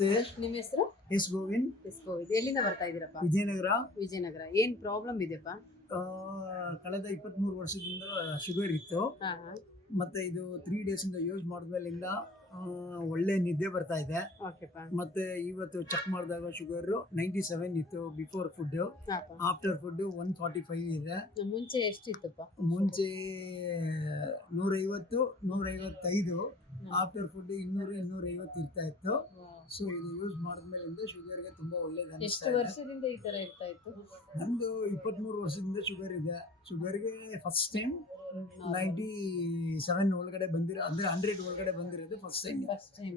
ನಮಸ್ತೆ. ನಿಮ್ಮ ಹೆಸರು? ಎಸ್ ಗೋವಿಂದ್, ಎಲ್ಲಿಂದ ಬರ್ತಾ ಇದ್ದೀರಪ್ಪ? ವಿಜಯನಗರ. ಏನ್ ಪ್ರಾಬ್ಲಮ್ ಇದೆಯಪ್ಪ? ಕಳೆದ 23 ವರ್ಷದಿಂದ ಶುಗರ್ ಇತ್ತು. ಹಾ ಹಾ. ಮತ್ತೆ ಇದು 3 days ಇಂದ ಯೂಸ್ ಮಾಡಿದ್ಮೇಲಿಂದ ಒಳ್ಳೆ ನಿದ್ದೆ ಬರ್ತಾ ಇದೆ. ಓಕೆಪ್ಪ. ಮತ್ತೆ ಇವತ್ತು ಚೆಕ್ ಮಾಡಿದಾಗ ಶುಗರ್ 97 ಇತ್ತು ಬಿಫೋರ್ ಫುಡ್. ಹಾಪ. ಆಫ್ಟರ್ ಫುಡ್ 145 ಇದೆ. ಮುಂಚೆ ಎಷ್ಟಿತ್ತಪ್ಪ? ಮುಂಚೆ 150 155, ಆಫ್ಟರ್ ಫುಡ್ 200 250 ಇರ್ತಾ ಇತ್ತು. ಸೊ ಇದು ಯೂಸ್ ಮಾಡಿದ್ಮೇಲಿಂದ ಶುಗರ್ಗೆ ತುಂಬಾ ಒಳ್ಳೇದು ಎಷ್ಟು ಅನಿಸ್ತಾ ಇದೆ. ವರ್ಷದಿಂದ ಈ ತರ ಇರ್ತಾ ಇತ್ತು? ನಂದು 23 ವರ್ಷದಿಂದ ಶುಗರ್ ಇದೆ. ಶುಗರ್ಗೆ ಫಸ್ಟ್ ಟೈಮ್ 97 ಒಳಗಡೆ ಬಂದಿರೋ, ಅಂದ್ರೆ 100 ಒಳಗಡೆ ಬಂದಿರೋದು ಫಸ್ಟ್ ಟೈಮ್. ಫಸ್ಟ್ ಟೈಮ್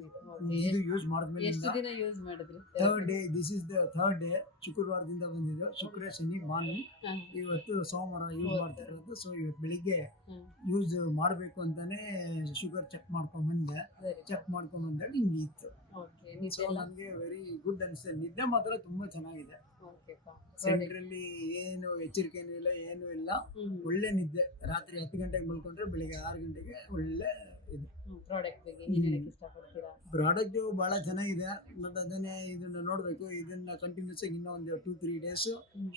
ಇದು ಯೂಸ್ ಮಾಡಿದ್ಮೇಲೆ ಎಷ್ಟು ದಿನ ಯೂಸ್ ಮಾಡಿದ್ರಿ? Third day, this is the third day. ಶುಕ್ರವಾರದಿಂದ ಬಂದಿದ್ದು, ಶುಕ್ರ ಶನಿ ಭಾನು, ಇವತ್ತು ಸೋಮವಾರ ಯೂಸ್ ಮಾಡ್ತಾ ಇರೋದು. ಸೊ ಇವತ್ತು ಬೆಳಿಗ್ಗೆ ಯೂಸ್ ಮಾಡಬೇಕು ಅಂತಾನೆ ಶುಗರ್ ಚೆಕ್ ಮಾಡ್ಕೊಂಡ್ ಬಂದೆ. ಚೆಕ್ ಮಾಡ್ಕೊಂಡ್ ಬಂದಾಗ ಹಿಂಗೆ ಇತ್ತು. ಸೊ ನನಗೆ ವೆರಿ ಗುಡ್ ಅನಿಸ್ತದೆ. ನಿದ್ದೆ ಮಾತ್ರ ತುಂಬಾ ಚೆನ್ನಾಗಿದೆ. ಸೆಂಟ್ರಲ್ಲಿ ಏನು ಎಚ್ಚರಿಕೆನೂ ಇಲ್ಲ, ಏನೂ ಇಲ್ಲ. ಒಳ್ಳೆ ನಿದ್ದೆ. ರಾತ್ರಿ 10 ಗಂಟೆಗೆ ಮಲ್ಕೊಂಡ್ರೆ ಬೆಳಿಗ್ಗೆ 6 ಗಂಟೆಗೆ ಒಳ್ಳೆ ಇದು. ಪ್ರಾಡಕ್ಟ್ ಬಗ್ಗೆ ಏನ್ ಹೇಳಕ್ ಇಷ್ಟಪಡ್ತೀರಾ? ಪ್ರಾಡಕ್ಟ್ ಬಹಳ ಚೆನ್ನಾಗಿದೆ. ಮತ್ತೆ ಅದನ್ನೇ ಇದನ್ನ ನೋಡ್ಬೇಕು. ಇದನ್ನ ಕಂಟಿನ್ಯೂಸ್ ಆಗಿ ಇನ್ನೊಂದು 2-3 days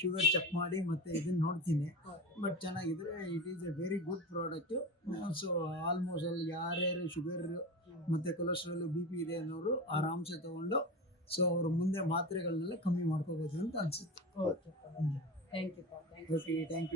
ಶುಗರ್ ಚೆಕ್ ಮಾಡಿ ಮತ್ತೆ ಇದನ್ನ ನೋಡ್ತೀನಿ. ಬಟ್ ಚೆನ್ನಾಗಿದ್ರೆ it is A very good product. So almost ಅಲ್ಲಿ ಯಾರ್ಯಾರು ಶುಗರ್ ಮತ್ತೆ ಕೊಲೆಸ್ಟ್ರಾಲ್ BP ಇದೆ ಅನ್ನೋರು ಆರಾಮ್ಸೆ ತಗೊಂಡು ಸೊ ಅವ್ರ ಮುಂದೆ ಮಾತ್ರೆಗಳನ್ನೆಲ್ಲ ಕಮ್ಮಿ ಮಾಡ್ಕೋಬಹುದು ಅಂತ ಅನ್ಸುತ್ತೆ. Thank you. Okay, thank you.